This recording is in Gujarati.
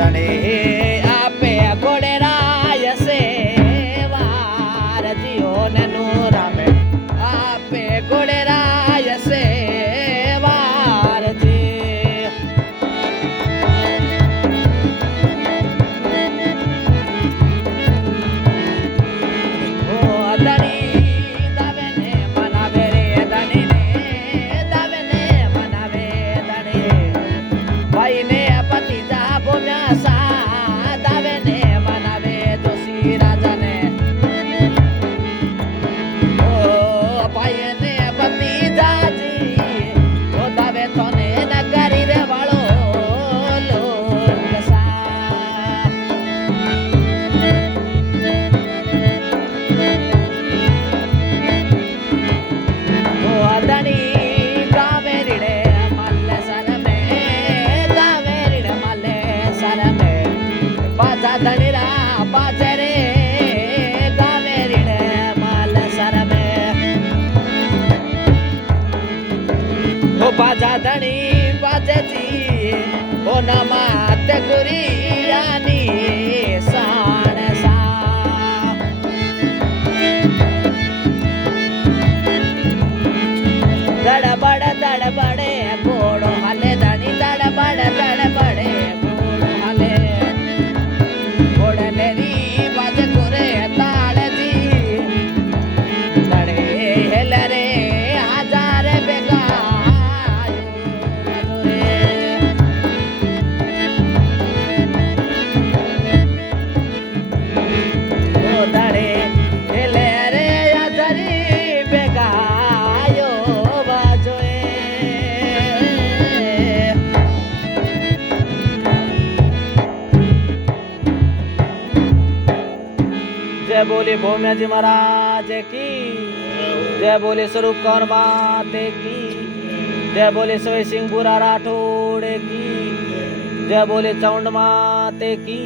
ધણે આપે ગોળેરાય સેવાર જીઓને નું રામે આપે ગોળેરાય સેવાર જી ઓ ધણી દાવે ને મનાવે રે ધણી ને દાવે ને મનાવે ધણી ભાઈ ને પતિજા ભૂમ્યા સા દાવે ને મનાવે જોશી રાજા ને ઓ ભાઈ ને પતિજાજી ઓ દાવે તો ને નગરી રે વાળો લોક સા ઓ ધણી ગાવે રીડે મલ્લે સરમે ગાવે રીડે મલ્લે સરમે પાછા ધણીરા પાછે રે ગાવે રીડે મલ્લે સરમે ઓ પાછા ધણી પાછેથી ઓ નમા તે ગુરિયાની સાણ સા દડબડે ઘોડો હાલે ધણી દડબડે ઘોડો હાલે ઘોડે લેરી બાજે ઘોરે તાળજી દડે હેલે રે હાજારે બેગાયો રે ઓ દડે હેલે રે હાજારી બેગાયો जय बोले भोम्या जी महाराज की जय बोले स्वरूप कौर माते की जय बोले सवे सिंह बुरा राठौड़ की जय बोले चौंड माते की